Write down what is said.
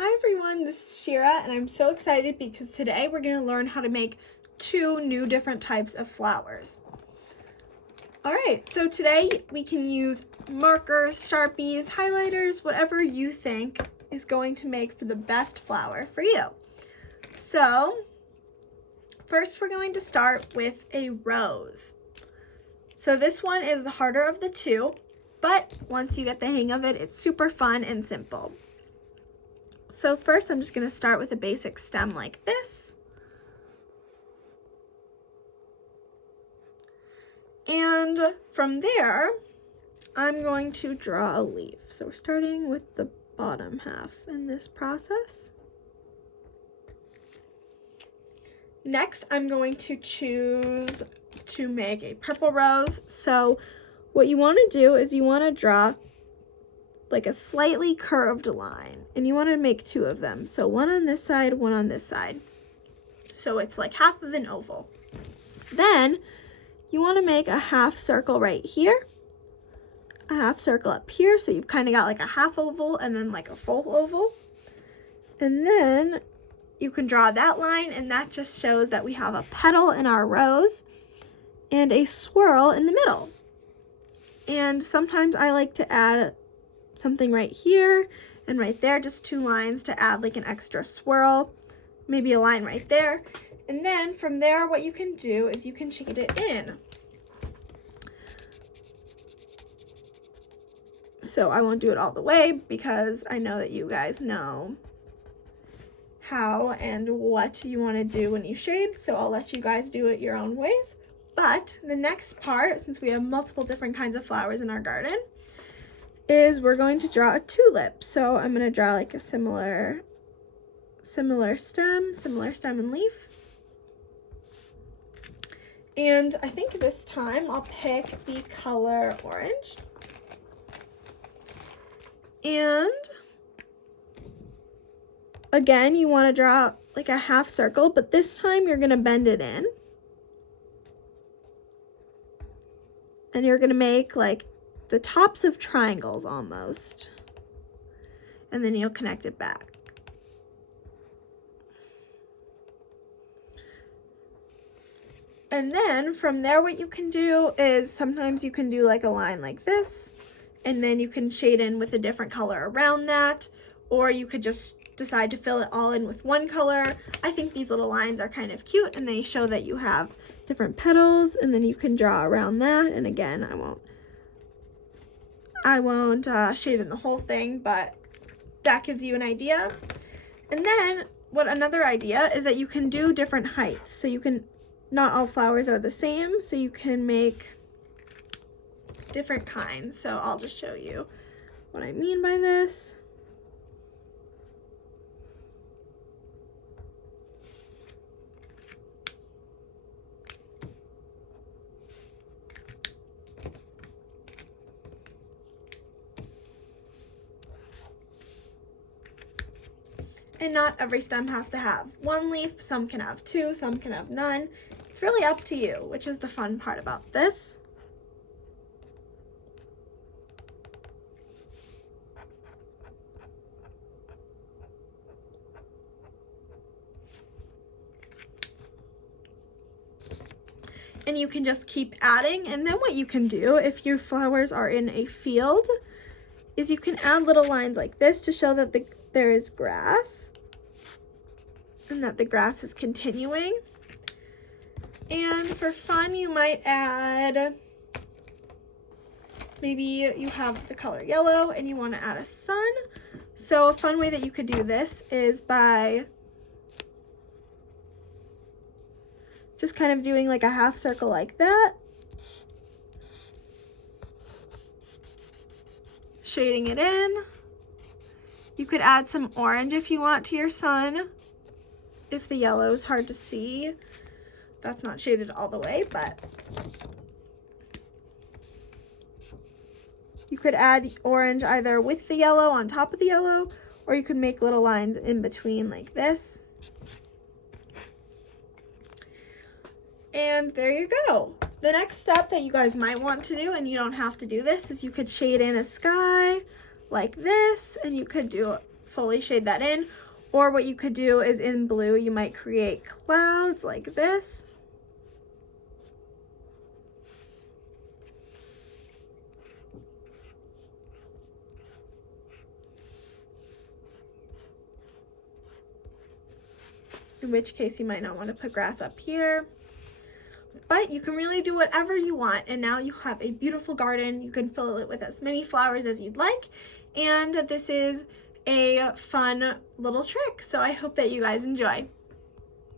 Hi everyone, this is Shira and I'm so excited because today we're going to learn how to make 2 new different types of flowers. Alright, so today we can use markers, Sharpies, highlighters, whatever you think is going to make for the best flower for you. So, first we're going to start with a rose. So this one is the harder of the two, but once you get the hang of it, it's super fun and simple. So first I'm just going to start with a basic stem like this. And from there, I'm going to draw a leaf. So we're starting with the bottom half in this process. Next, I'm going to choose to make a purple rose. So what you want to do is you want to draw like a slightly curved line, and you want to make 2 of them. So one on this side, one on this side. So it's like half of an oval. Then you want to make a half circle right here, a half circle up here. So you've kind of got like a half oval and then like a full oval. And then you can draw that line, and that just shows that we have a petal in our rose and a swirl in the middle. And sometimes I like to add something right here and right there, just 2 lines to add like an extra swirl, maybe a line right there. And then from there, what you can do is you can shade it in. So I won't do it all the way because I know that you guys know how and what you want to do when you shade, so I'll let you guys do it your own ways. But the next part, since we have multiple different kinds of flowers in our garden, is we're going to draw a tulip. So I'm going to draw like a similar stem and leaf. And I think this time I'll pick the color orange. And again, you want to draw like a half circle, but this time you're going to bend it in. And you're going to make like the tops of triangles almost, and then you'll connect it back. And then from there, what you can do is sometimes you can do like a line like this, and then you can shade in with a different color around that, or you could just decide to fill it all in with one color. I think these little lines are kind of cute, and they show that you have different petals, and then you can draw around that. And again, I won't shade in the whole thing, but that gives you an idea. And then another idea is that you can do different heights. So you can, not all flowers are the same, so you can make different kinds. So I'll just show you what I mean by this. And not every stem has to have 1 leaf. Some can have 2, some can have none. It's really up to you, which is the fun part about this. And you can just keep adding. And then what you can do if your flowers are in a field is you can add little lines like this to show that there is grass and that the grass is continuing. And for fun, you might add, maybe you have the color yellow and you want to add a sun. So a fun way that you could do this is by just kind of doing like a half circle like that, shading it in. You could add some orange if you want to your sun, if the yellow is hard to see. That's not shaded all the way, but you could add orange either with the yellow on top of the yellow, or you could make little lines in between like this. And there you go. The next step that you guys might want to do, and you don't have to do this, is you could shade in a sky like this, and you could do fully shade that in. Or what you could do is in blue, you might create clouds like this. In which case you might not want to put grass up here. But you can really do whatever you want, and now you have a beautiful garden. You can fill it with as many flowers as you'd like, and this is a fun little trick. So I hope that you guys enjoyed.